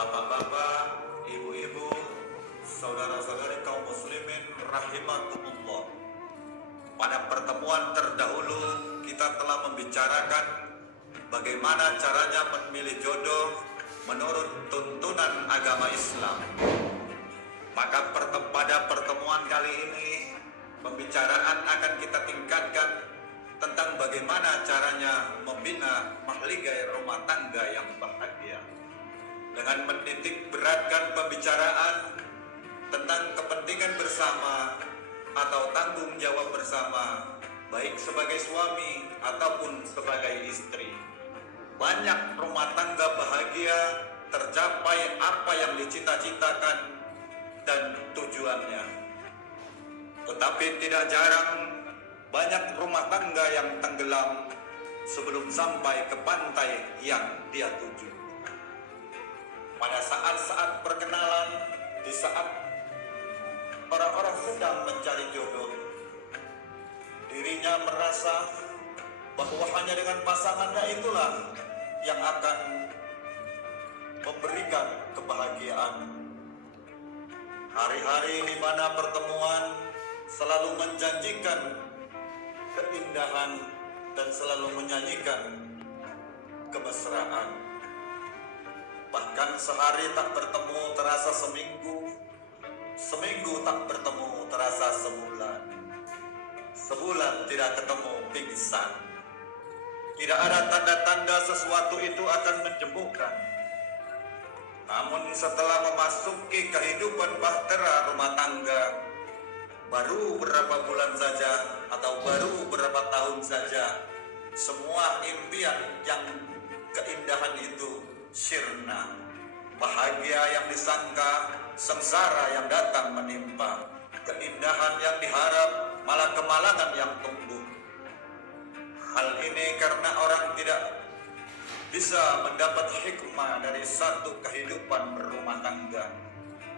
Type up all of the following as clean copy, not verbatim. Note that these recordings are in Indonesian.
Bapak-bapak, ibu-ibu, saudara-saudari kaum muslimin rahimakumullah. Pada pertemuan terdahulu kita telah membicarakan bagaimana caranya memilih jodoh menurut tuntunan agama Islam. Maka pada pertemuan kali ini pembicaraan akan kita tingkatkan tentang bagaimana caranya membina mahligai rumah tangga yang bahagia, dengan menitik beratkan pembicaraan tentang kepentingan bersama atau tanggung jawab bersama, baik sebagai suami ataupun sebagai istri. Banyak rumah tangga bahagia tercapai apa yang dicita-citakan dan tujuannya. Tetapi tidak jarang banyak rumah tangga yang tenggelam sebelum sampai ke pantai yang dia tuju. Pada saat-saat perkenalan, di saat orang-orang sedang mencari jodoh, dirinya merasa bahwa hanya dengan pasangannya itulah yang akan memberikan kebahagiaan. Hari-hari di mana pertemuan selalu menjanjikan keindahan dan selalu menyanyikan kemesraan. Bahkan sehari tak bertemu terasa seminggu, seminggu tak bertemu terasa sebulan, sebulan tidak ketemu pingsan. Tidak ada tanda-tanda sesuatu itu akan menjemukkan. Namun setelah memasuki kehidupan bahtera rumah tangga, baru berapa bulan saja atau baru berapa tahun saja, semua impian yang keindahan itu sirna. Bahagia yang disangka, sengsara yang datang menimpa. Keindahan yang diharap, malah kemalangan yang tumbuh. Hal ini karena orang tidak bisa mendapat hikmah dari satu kehidupan berumah tangga,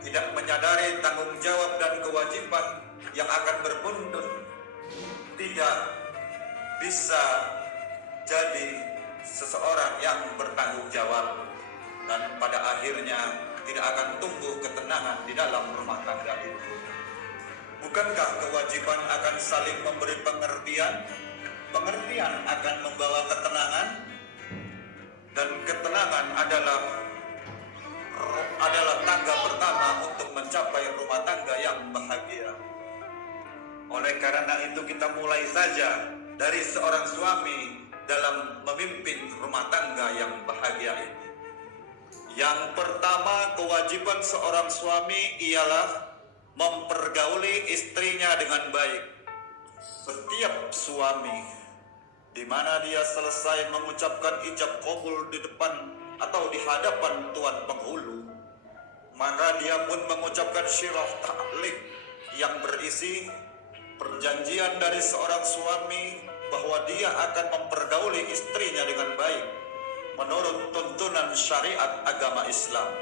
tidak menyadari tanggung jawab dan kewajiban yang akan berbuntut, tidak bisa jadi seseorang yang bertanggung jawab, dan pada akhirnya tidak akan tumbuh ketenangan di dalam rumah tangga itu. Bukankah kewajiban akan saling memberi pengertian? Pengertian akan membawa ketenangan, dan ketenangan adalah tangga pertama untuk mencapai rumah tangga yang bahagia. Oleh karena itu kita mulai saja dari seorang suami dalam memimpin rumah tangga yang bahagia ini. Yang pertama, kewajiban seorang suami ialah mempergauli istrinya dengan baik. Setiap suami di mana dia selesai mengucapkan ijab qabul di depan atau di hadapan tuan penghulu, maka dia pun mengucapkan syirah ta'liq yang berisi perjanjian dari seorang suami bahwa dia akan mempergauli istrinya dengan baik menurut tuntunan syariat agama Islam.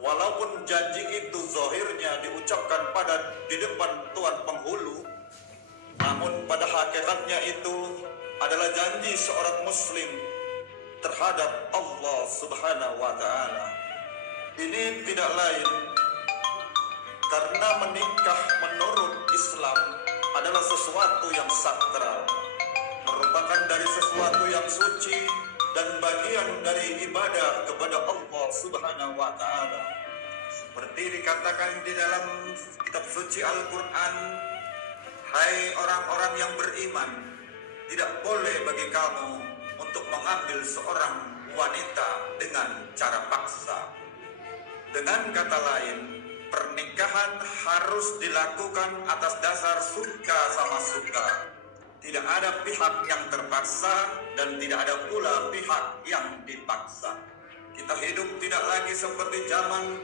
Walaupun janji itu zahirnya diucapkan di depan tuan penghulu, namun pada hakikatnya itu adalah janji seorang muslim terhadap Allah Subhanahu wa ta'ala. Ini tidak lain karena menikah menurut Islam adalah sesuatu yang sakral, merupakan dari sesuatu yang suci dan bagian dari ibadah kepada Allah Subhanahu wa ta'ala. Seperti dikatakan di dalam kitab suci Al-Quran, hai orang-orang yang beriman, tidak boleh bagi kamu untuk mengambil seorang wanita dengan cara paksa. Dengan kata lain, pernikahan harus dilakukan atas dasar suka sama suka. Tidak ada pihak yang terpaksa dan tidak ada pula pihak yang dipaksa. Kita hidup tidak lagi seperti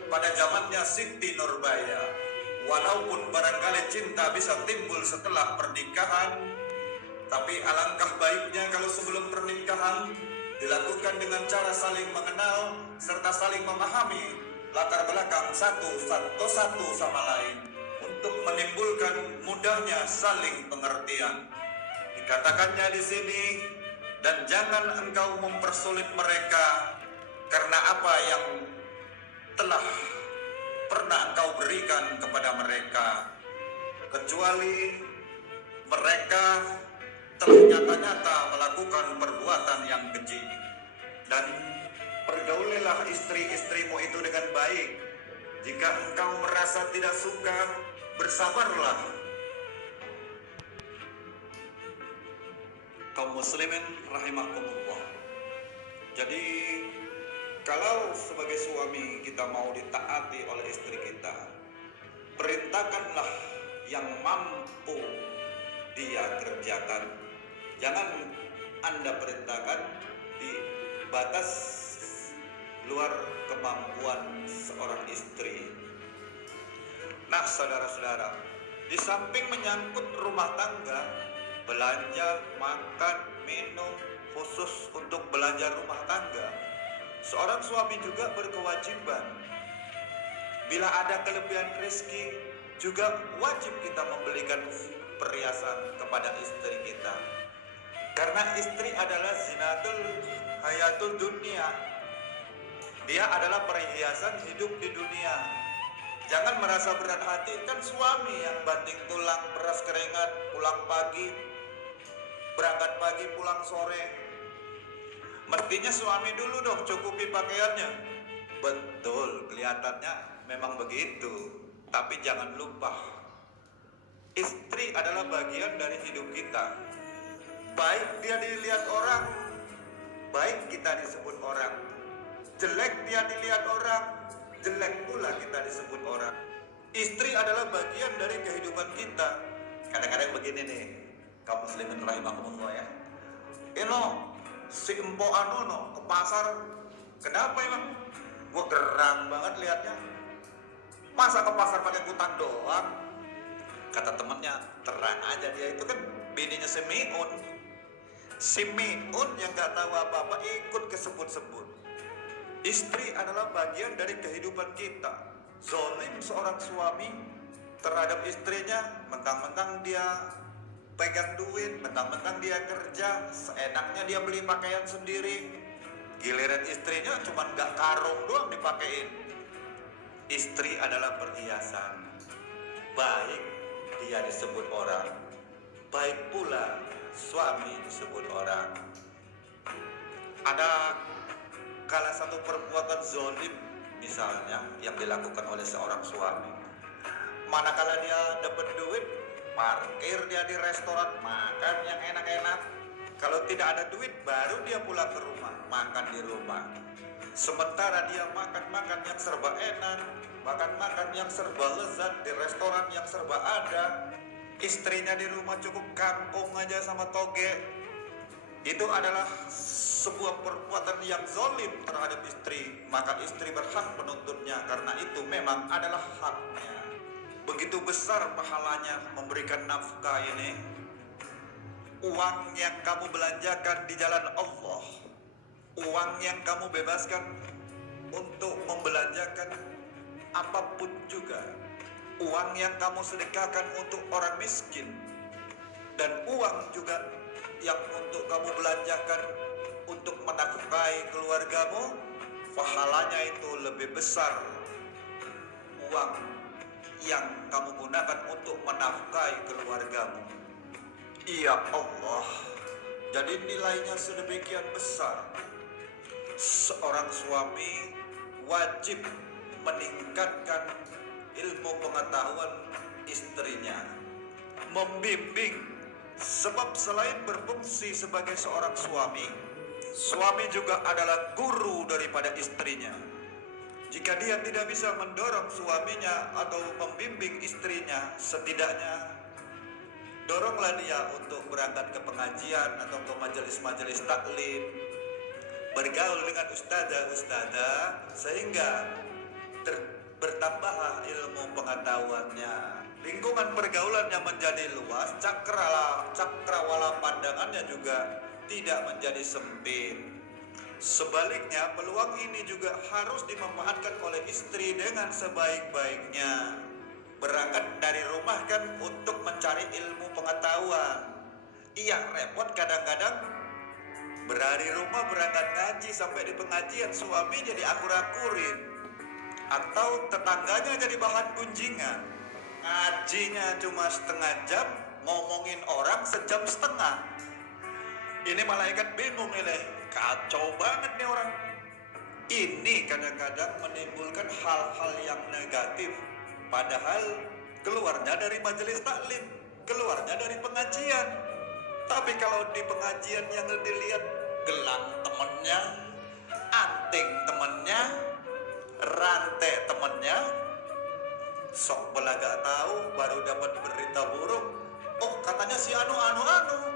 pada zamannya Siti Nurbaya. Walaupun barangkali cinta bisa timbul setelah pernikahan, tapi alangkah baiknya kalau sebelum pernikahan dilakukan dengan cara saling mengenal serta saling memahami latar belakang satu sama lain untuk menimbulkan mudahnya saling pengertian. Dikatakannya di sini, dan jangan engkau mempersulit mereka karena apa yang telah pernah Engkau berikan kepada mereka, kecuali mereka telah nyata-nyata melakukan perbuatan yang keji. Dan pergaulilah istri-istrimu itu dengan baik. Jika engkau merasa tidak suka, bersabarlah. Kaum muslimin rahimakumullah. Jadi kalau sebagai suami kita mau ditaati oleh istri kita, perintahkanlah yang mampu dia kerjakan. Jangan Anda perintahkan di batas luar kemampuan seorang istri. Nah, saudara-saudara, di samping menyangkut rumah tangga, belanja, makan, minum, khusus untuk belanja rumah tangga, seorang suami juga berkewajiban. Bila ada kelebihan rezeki, juga wajib kita membelikan perhiasan kepada istri kita. Karena istri adalah zinatul hayatul dunia. Dia adalah perhiasan hidup di dunia. Jangan merasa berat hati, kan suami yang banting tulang, peras keringat, pulang pagi, berangkat pagi, pulang sore. Mestinya suami dulu dong cukupi pakaiannya. Betul, kelihatannya memang begitu. Tapi jangan lupa, istri adalah bagian dari hidup kita. Baik dia dilihat orang, baik kita disebut orang. Jelek dia dilihat orang, jelek pula kita disebut orang. Istri adalah bagian dari kehidupan kita. Kadang-kadang begini nih, kaum muslimin rahimakumullah ya. Si empo anu ke pasar, kenapa emang? Gua gerang banget liatnya. Masa ke pasar pakai kutan doang? Kata temannya, terang aja, dia itu kan bininya si Miun. Si Miun yang gak tahu apa-apa ikut kesebut-sebut. Istri adalah bagian dari kehidupan kita. Zolim seorang suami terhadap istrinya, mentang-mentang dia pegang duit, mentang-mentang dia kerja, seenaknya dia beli pakaian sendiri. Giliran istrinya cuma gak karung doang dipakein. Istri adalah perhiasan. Baik dia disebut orang, baik pula suami disebut orang. Ada kala satu perbuatan zolim misalnya yang dilakukan oleh seorang suami. Manakala dia dapat duit, parkir dia di restoran, makan yang enak-enak. Kalau tidak ada duit, baru dia pulang ke rumah, makan di rumah. Sementara dia makan-makan yang serba enak, makan-makan yang serba lezat di restoran yang serba ada. Istrinya di rumah cukup kangkung aja sama toge. Itu adalah sebuah perbuatan yang zalim terhadap istri. Maka istri berhak menuntutnya, karena itu memang adalah haknya. Begitu besar pahalanya memberikan nafkah ini. Uang yang kamu belanjakan di jalan Allah, uang yang kamu bebaskan untuk membelanjakan apapun juga, uang yang kamu sedekahkan untuk orang miskin, dan uang juga yang untuk kamu belanjakan untuk menafkahi keluargamu, pahalanya itu lebih besar uang yang kamu gunakan untuk menafkahi keluargamu. Ya Allah, jadi nilainya sedemikian besar. Seorang suami wajib meningkatkan ilmu pengetahuan istrinya, membimbing. Sebab selain berfungsi sebagai seorang suami, suami juga adalah guru daripada istrinya. Jika dia tidak bisa mendorong suaminya atau membimbing istrinya, setidaknya doronglah dia untuk berangkat ke pengajian atau ke majelis-majelis taklim, bergaul dengan ustadzah-ustadzah, sehingga bertambahlah ilmu pengetahuannya. Lingkungan pergaulannya menjadi luas, cakrawala pandangannya juga tidak menjadi sempit. Sebaliknya, peluang ini juga harus dimanfaatkan oleh istri dengan sebaik-baiknya. Berangkat dari rumah kan untuk mencari ilmu pengetahuan. Iya, repot kadang-kadang berhari rumah berangkat ngaji, sampai di pengajian suami jadi akur-akurin. atau tetangganya jadi bahan gunjingan. Ngajinya cuma setengah jam, ngomongin orang sejam setengah. Ini malaikat bingung ini, kacau banget nih orang. Ini kadang-kadang menimbulkan hal-hal yang negatif, padahal keluarnya dari majelis taklim, keluarnya dari pengajian. Tapi kalau di pengajian yang dilihat gelang temennya, anting temennya, rantai temennya, sok belaga tahu baru dapat berita buruk. Oh, katanya si anu.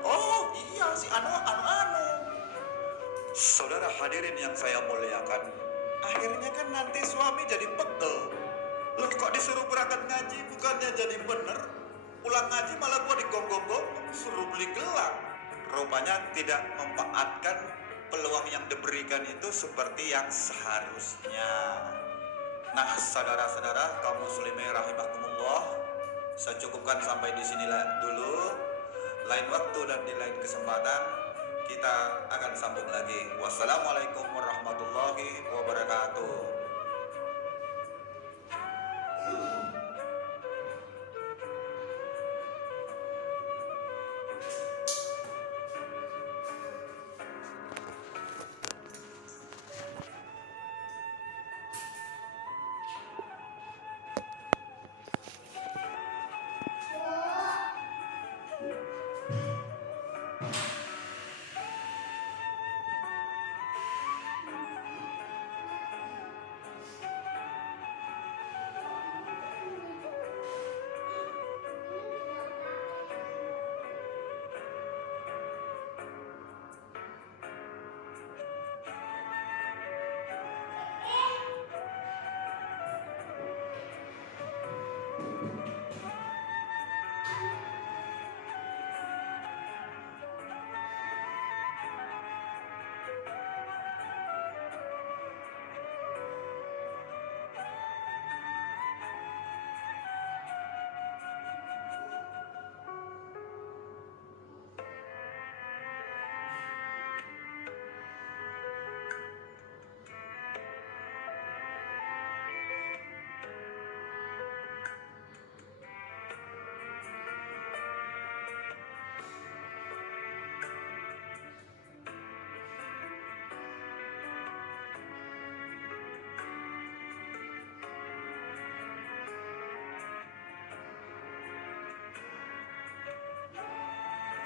Oh iya, si anu. Saudara hadirin yang saya muliakan, akhirnya kan nanti suami jadi pegel. Loh, kok disuruh berangkat ngaji bukannya jadi bener? Pulang ngaji malah gua digonggong-gonggong suruh beli gelang. Rupanya tidak memanfaatkan peluang yang diberikan itu seperti yang seharusnya. Nah, saudara-saudara kaum muslimin rahimakumullah, saya cukupkan sampai di sini dulu. Lain waktu dan di lain kesempatan kita akan sambung lagi. Wassalamualaikum warahmatullahi wabarakatuh.